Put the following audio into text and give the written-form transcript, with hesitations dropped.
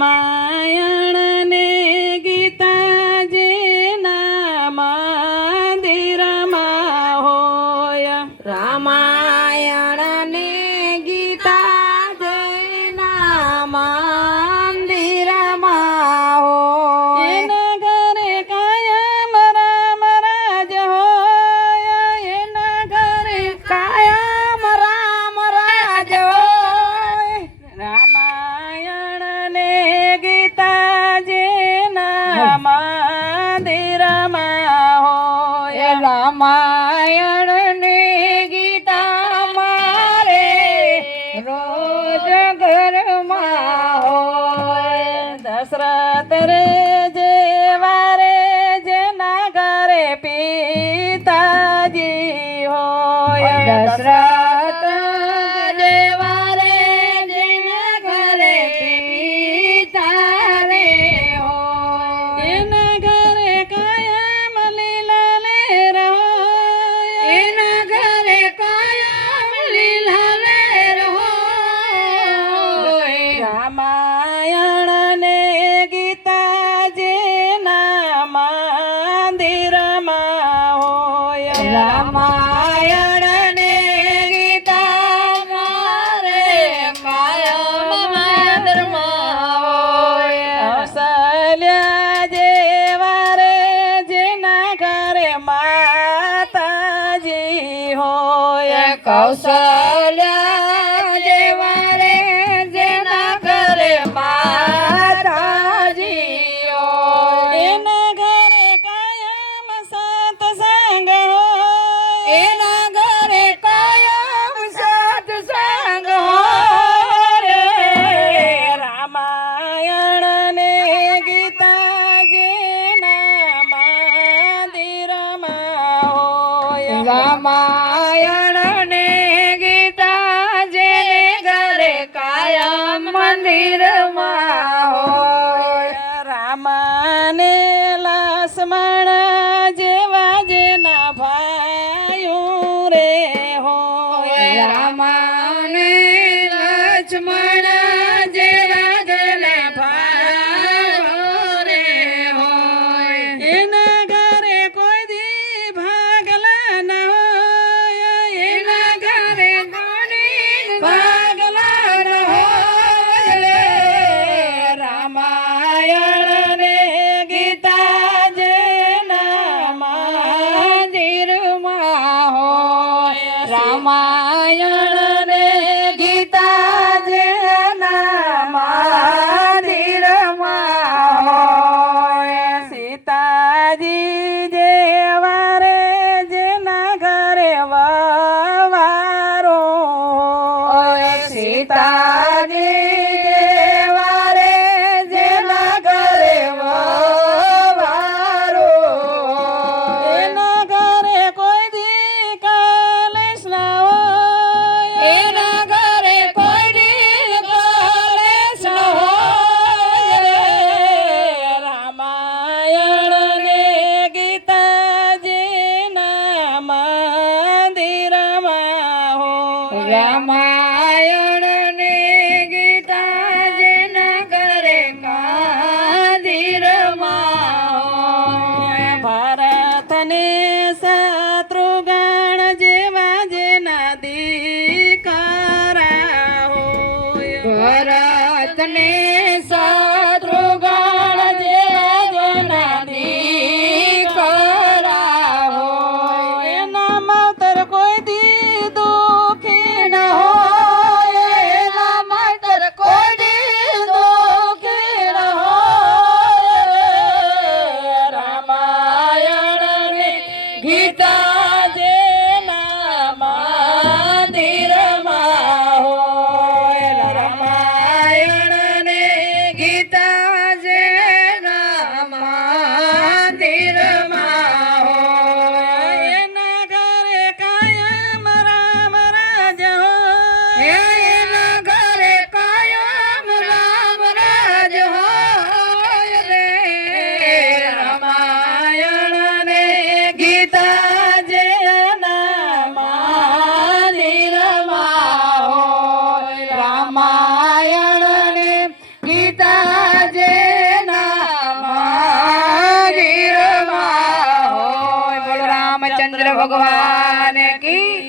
રામાયણ ને ગીતા જેના મંદિરમાં હોય રામાયણ ને ગીતા જેના મંદિરમાં હોય એના ઘરે કાયમ રામ રાજ હોય એના ઘરે કાયમ રામ રાજ હોય રામાયણ ને ગીતા જેના મંદિરમાં હોય રામાયણ ને ગીતા મારે રોજ ઘરમાં હોય દશરથ રે જેવા રે જેના ઘરે પિતાજી હોય દશરથ જેવા રે જેના ઘરે પિતા રે હોય એના ઘરે કાયમ લીલા લેર હોય એના ઘરે કાયમ લીલા લહેર હોય રામાયણ ને ગીતા જેના મંદિરમાં હોય રામાયણ ને ગીતા મારે કાયમ મંદિરમાં હોય કૌશલ્યા જેવા રે જેના ઘરે માતાજી હોય કૌશલ્યા જેવા રે જેના ઘરે માતાજી હોય એના ઘરે કાયમ સત્સંગ હોય એના ઘરે કાયમ સત્સંગ હોય રામાયણ ને ગીતા જેના મંદિરમાં હોય રામાયણ ને ગીતા જેને ઘરે કાયમ મંદિરમાં હોય રામાને લક્ષ્મણ જેવા જેના ભાઈઓ રે હોય રામાને લક્ષ્મણ જેના ઘરે ભાઈઓ રે હોય એના ઘરે કોઈ દી ભાગલા ન હોય એના ઘરે કોની ભાગલા ન હોય રામચંદ્ર ભગવાન કી